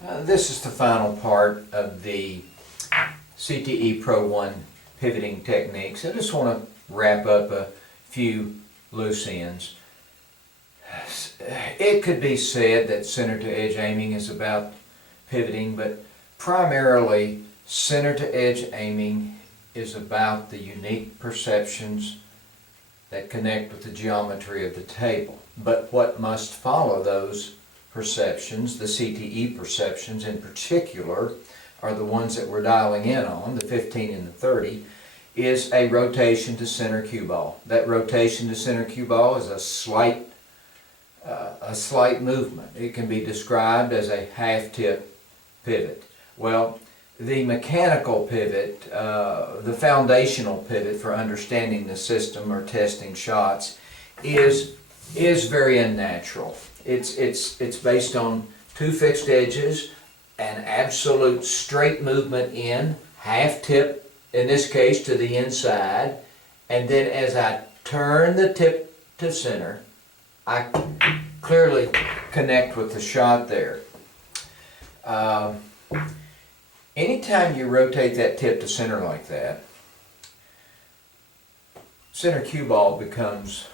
This is the final part of the CTE Pro 1 pivoting techniques. I just want to wrap up a few loose ends. It could be said that center to edge aiming is about pivoting, but primarily center to edge aiming is about the unique perceptions that connect with the geometry of the table. But what must follow those perceptions, the CTE perceptions in particular, are the ones that we're dialing in on, the 15 and the 30, is a rotation to center cue ball. That rotation to center cue ball is a slight movement. It can be described as a half-tip pivot. Well, the mechanical pivot, the foundational pivot for understanding the system or testing shots is very unnatural. It's based on two fixed edges, an absolute straight movement in, half tip in this case to the inside, and then as I turn the tip to center, I clearly connect with the shot there. Anytime you rotate that tip to center like that, center cue ball becomes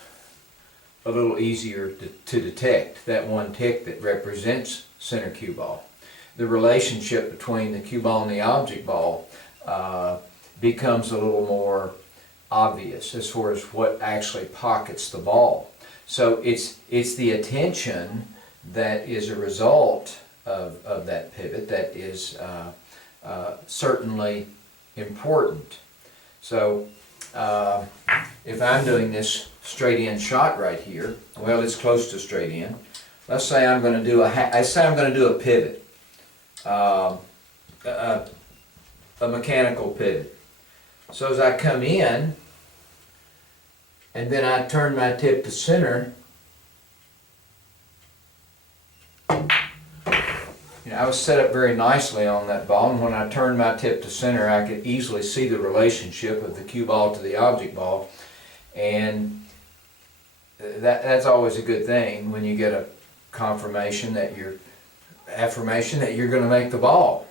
a little easier to detect, that one tick that represents center cue ball. The relationship between the cue ball and the object ball becomes a little more obvious as far as what actually pockets the ball. So it's the attention that is a result of that pivot that is certainly important. So if I'm doing this straight in shot right here, well, it's close to straight in. Let's say I'm going to do a pivot, a mechanical pivot. So as I come in, and then I turn my tip to center, I was set up very nicely on that ball, and when I turned my tip to center, I could easily see the relationship of the cue ball to the object ball, and that's always a good thing when you get a affirmation that you're going to make the ball.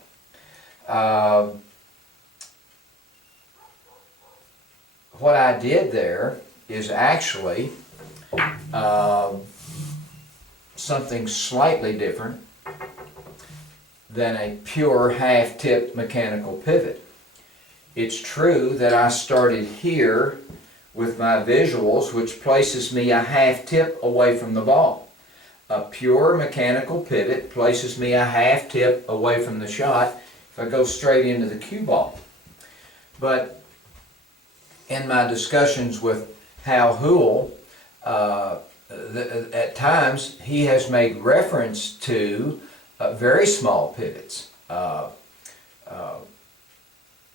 What I did there is actually something slightly different than a pure half-tip mechanical pivot. It's true that I started here with my visuals, which places me a half-tip away from the ball. A pure mechanical pivot places me a half-tip away from the shot if I go straight into the cue ball. But in my discussions with Hal Hool, at times he has made reference to very small pivots,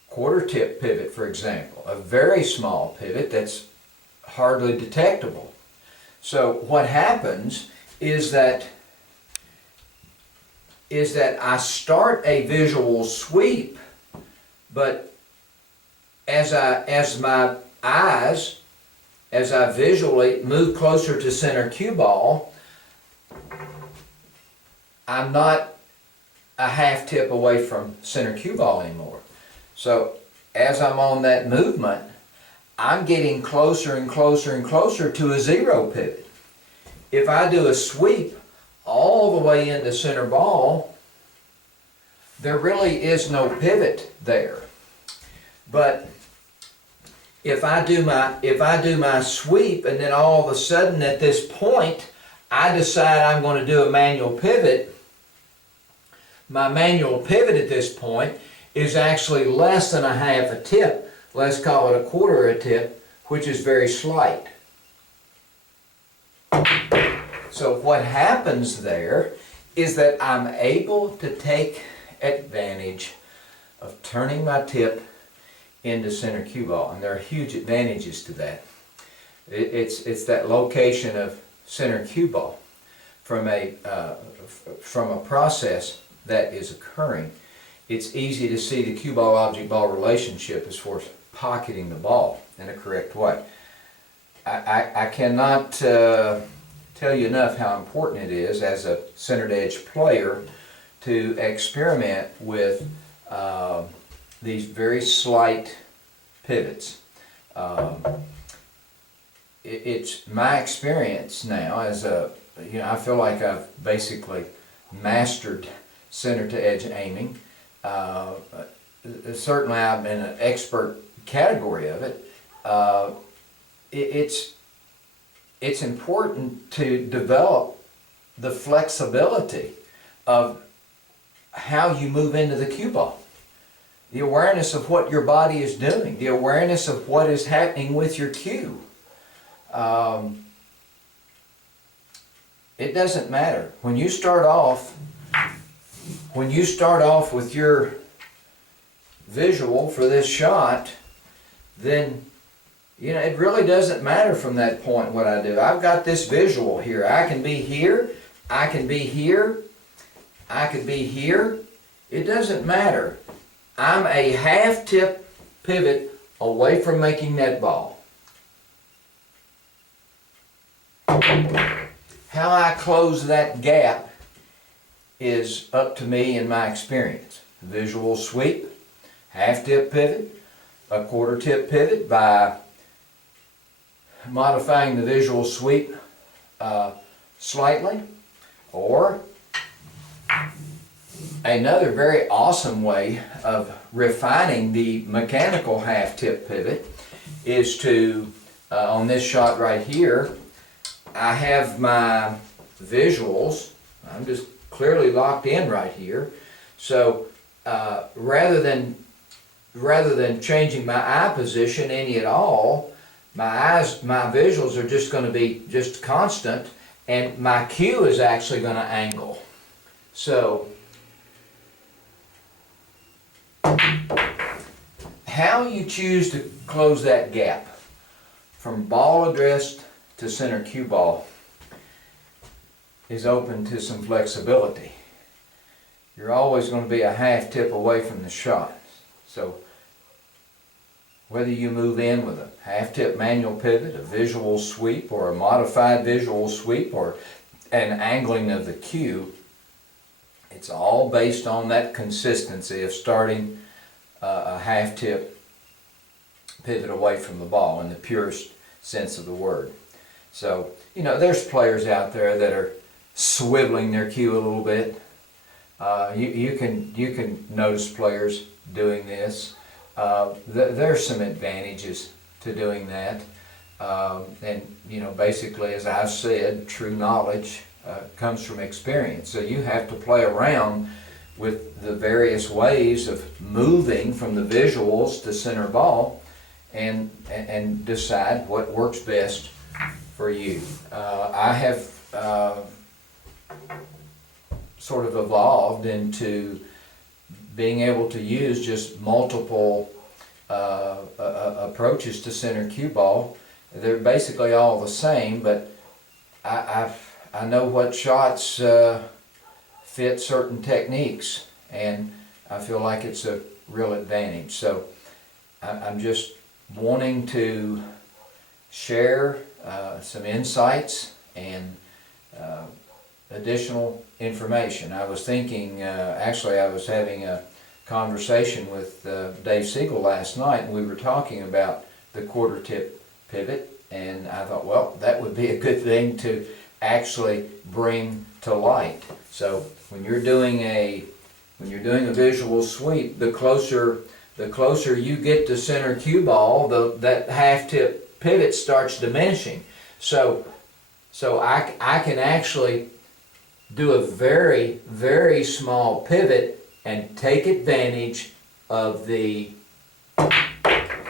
quarter tip pivot, for example, a very small pivot that's hardly detectable. So what happens is that I start a visual sweep, but as I visually move closer to center cue ball, I'm not a half tip away from center cue ball anymore. So as I'm on that movement, I'm getting closer and closer and closer to a zero pivot. If I do a sweep all the way into center ball, there really is no pivot there. But if I do my sweep, and then all of a sudden at this point I decide I'm going to do a manual pivot, my manual pivot at this point is actually less than a half a tip. Let's call it a quarter a tip, which is very slight. So what happens there is that I'm able to take advantage of turning my tip into center cue ball, and there are huge advantages to that. It's that location of center cue ball from a process that is occurring. It's easy to see the cue ball object ball relationship as far as pocketing the ball in a correct way. I cannot tell you enough how important it is as a centered edge player to experiment with these very slight pivots. It's my experience now as I feel like I've basically mastered center to edge aiming. Certainly I'm in an expert category of it. It's important to develop the flexibility of how you move into the cue ball. The awareness of what your body is doing, the awareness of what is happening with your cue. It doesn't matter. When you start off with your visual for this shot, then it really doesn't matter from that point what I do. I've got this visual here. I can be here, I can be here, I could be here. It doesn't matter. I'm a half tip pivot away from making that ball. How I close that gap is up to me and my experience. Visual sweep, half tip pivot, a quarter tip pivot by modifying the visual sweep slightly, or another very awesome way of refining the mechanical half tip pivot is to, on this shot right here, I have my visuals, I'm just clearly locked in right here, so rather than changing my eye position any at all, my visuals are just going to be just constant, and my cue is actually going to angle. So how you choose to close that gap from ball addressed to center cue ball is open to some flexibility. You're always going to be a half tip away from the shot. So whether you move in with a half tip manual pivot, a visual sweep, or a modified visual sweep, or an angling of the cue, it's all based on that consistency of starting a half tip pivot away from the ball in the purest sense of the word. So, there's players out there that are swiveling their cue a little bit. You can notice players doing this. There's some advantages to doing that. And basically, as I've said, true knowledge comes from experience. So you have to play around with the various ways of moving from the visuals to center ball and decide what works best for you. I have sort of evolved into being able to use just multiple approaches to center cue ball. They're basically all the same, but I know what shots fit certain techniques, and I feel like it's a real advantage. So I'm just wanting to share some insights and additional information. I was thinking, actually I was having a conversation with Dave Siegel last night, and we were talking about the quarter tip pivot, and I thought, well, that would be a good thing to actually bring to light. So when you're doing a visual sweep, the closer you get to center cue ball, that half tip pivot starts diminishing. So I can actually do a very, very small pivot and take advantage of the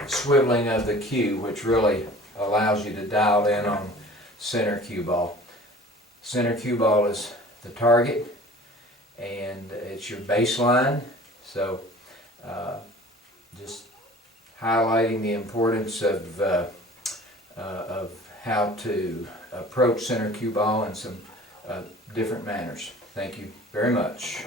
swiveling of the cue, which really allows you to dial in on center cue ball. Center cue ball is the target, and it's your baseline. So just highlighting the importance of how to approach center cue ball in some different manners. Thank you very much.